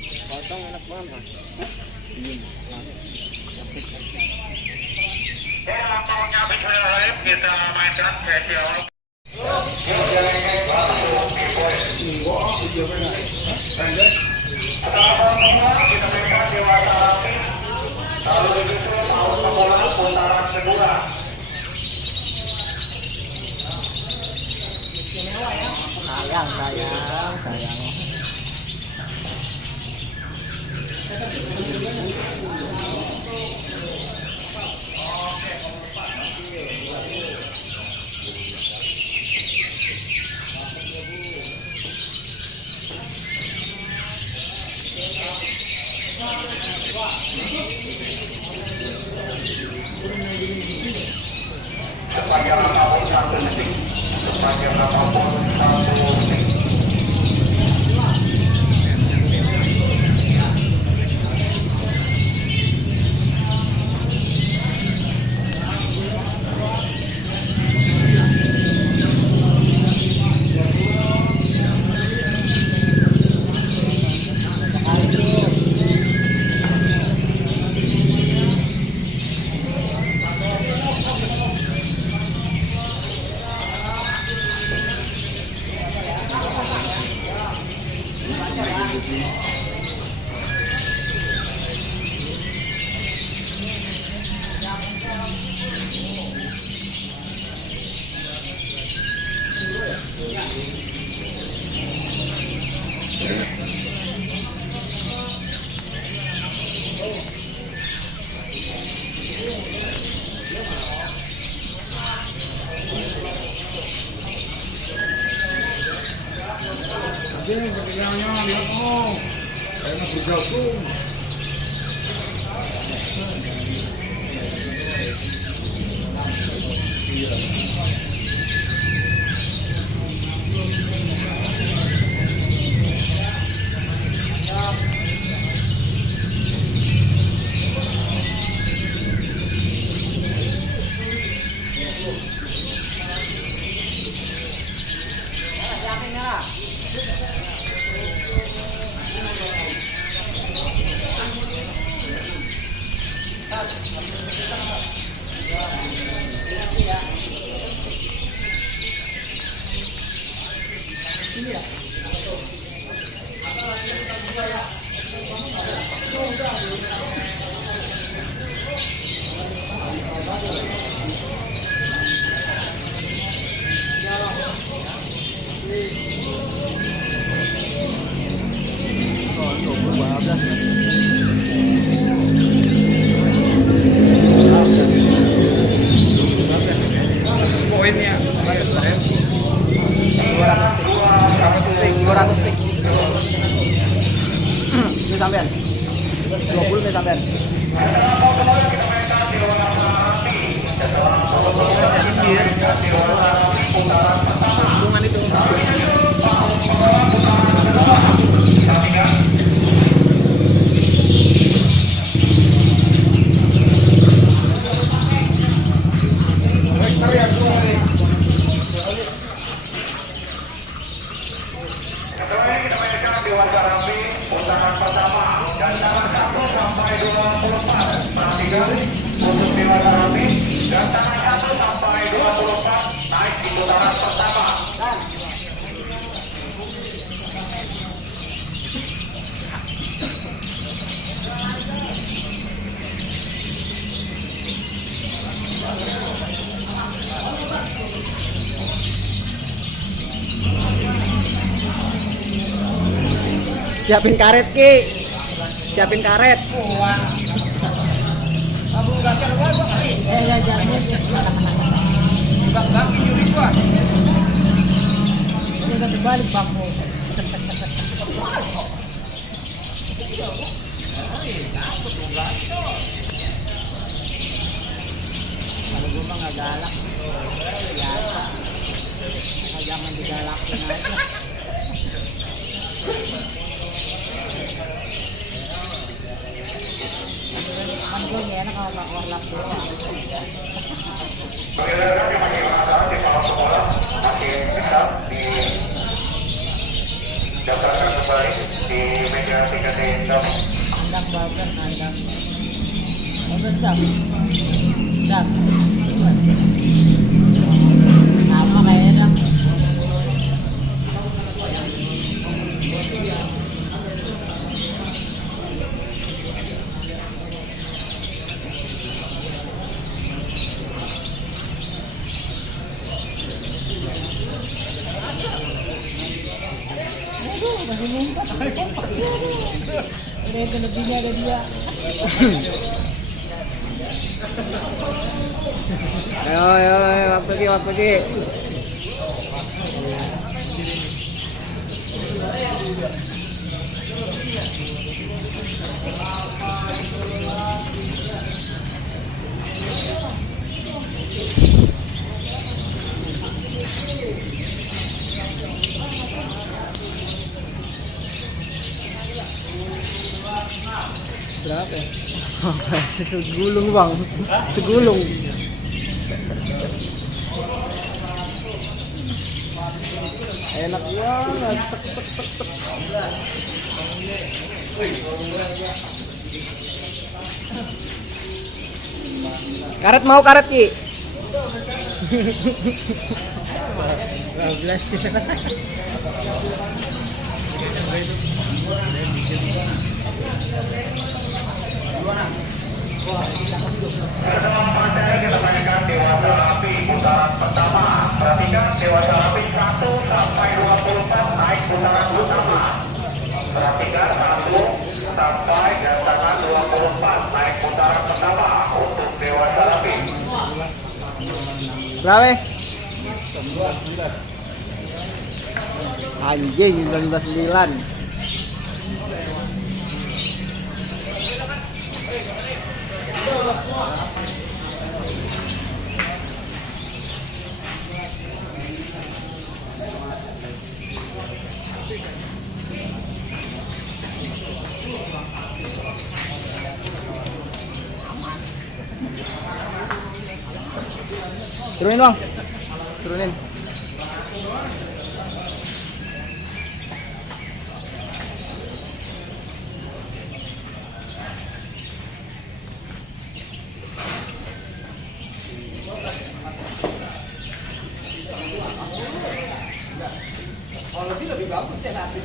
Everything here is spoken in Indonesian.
Potong enak banget mas. Tahunnya kita mainkan spesial. Sayang. Sepanjang apapun 1 detik, sepanjang apapun 1 detik. Pertanyaannya lihat saya masih jagung. Poinnya apa ya saya? 200 stick. Ini sampean. 20 nih sampean. Hubungan itu. Putaran pertama dan tangan 1 sampai 24. Perhatikan untuk di Rapi dan tangan 1 sampai 24 naik di putaran pertama. Siapin karet Ki. Siapin karet. Enggak nyuri gua. Udah terbalik bangku. Kalau gue mah nggak galak, biasa. Jangan digalakin aja. Kan gue gak enak kalau pakai warlap doang. Pergerakan yang masih penasaran di kepala sekolah masih bisa didaftarkan kembali. di meja 3 Dendam. Andang burger, andang. Burger dam. Dam. Sama kayaknya dam. Aduh, masih ngumpet. Ini itu lebihnya ada dia. Ayo, ayo, ayo, waktu pergi. Berapa ya? Segulung bang, segulung. Enak banget. Karet mau karet Ki? 4 saya kita mainkan Dewasa Api putaran pertama. Perhatikan Dewasa Api 1 sampai 24 naik putaran utama. Perhatikan 1 sampai gantangan 24 naik putaran pertama untuk Dewasa Api. Berapa? Anjing 19.9. Turunin bang, turunin. Kalau lebih bagus ya nanti.